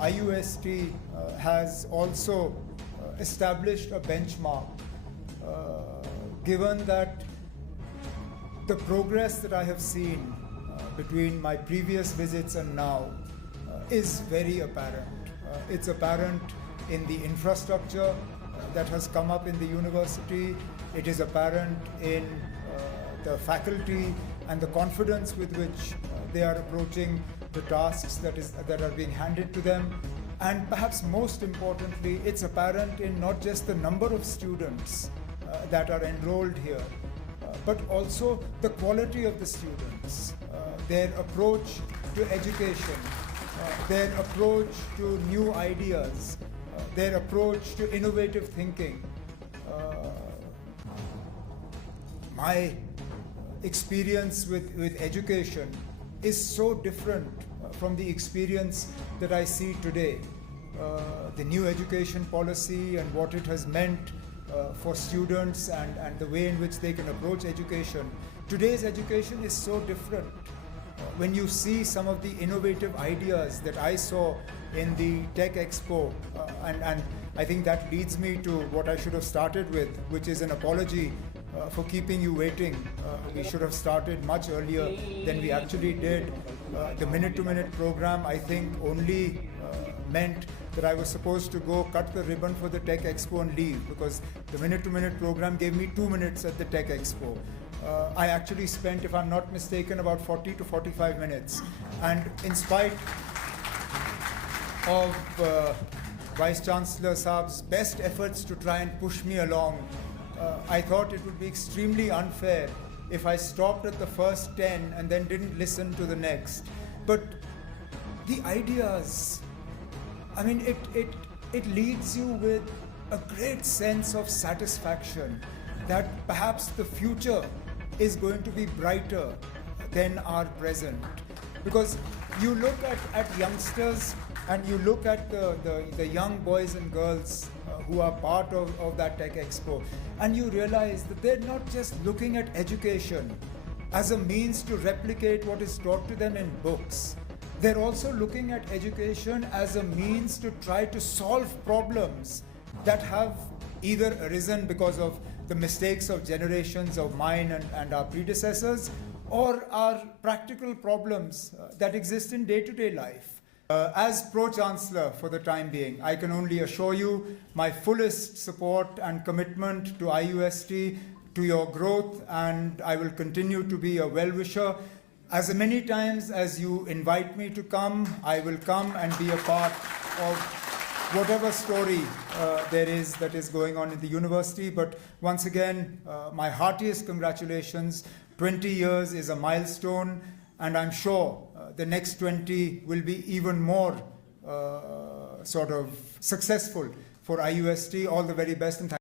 IUST has also established a benchmark, given that the progress that I have seen between my previous visits and now is very apparent. It's apparent in the infrastructure that has come up in the university. It is apparent in the faculty and the confidence with which they are approaching the tasks that are being handed to them. And perhaps most importantly, it's apparent in not just the number of students that are enrolled here, but also the quality of the students, their approach to education, their approach to new ideas, their approach to innovative thinking. My experience with education is so different from the experience that I see today. The new education policy and what it has meant for students and the way in which they can approach education. Today's education is so different. When you see some of the innovative ideas that I saw in the Tech Expo, and I think that leads me to what I should have started with, which is an apology for keeping you waiting. We should have started much earlier than we actually did. The minute-to-minute program, I think, only meant that I was supposed to go cut the ribbon for the Tech Expo and leave, because the minute-to-minute program gave me 2 minutes at the Tech Expo. I actually spent, if I'm not mistaken, about 40 to 45 minutes. And in spite of Vice Chancellor Saab's best efforts to try and push me along, I thought it would be extremely unfair if I stopped at the first 10 and then didn't listen to the next. But the ideas, I mean, it leaves you with a great sense of satisfaction that perhaps the future is going to be brighter than our present. Because you look at youngsters and you look at the young boys and girls who are part of that Tech Expo, and you realize that they're not just looking at education as a means to replicate what is taught to them in books. They're also looking at education as a means to try to solve problems that have either arisen because of the mistakes of generations of mine and our predecessors, or are practical problems that exist in day-to-day life. As Pro-Chancellor for the time being, I can only assure you my fullest support and commitment to IUST, to your growth, and I will continue to be a well-wisher. As many times as you invite me to come, I will come and be a part of whatever story there is that is going on in the university. But once again, my heartiest congratulations. 20 years is a milestone, and I'm sure the next 20 will be even more sort of successful for IUST. All the very best, and thank you.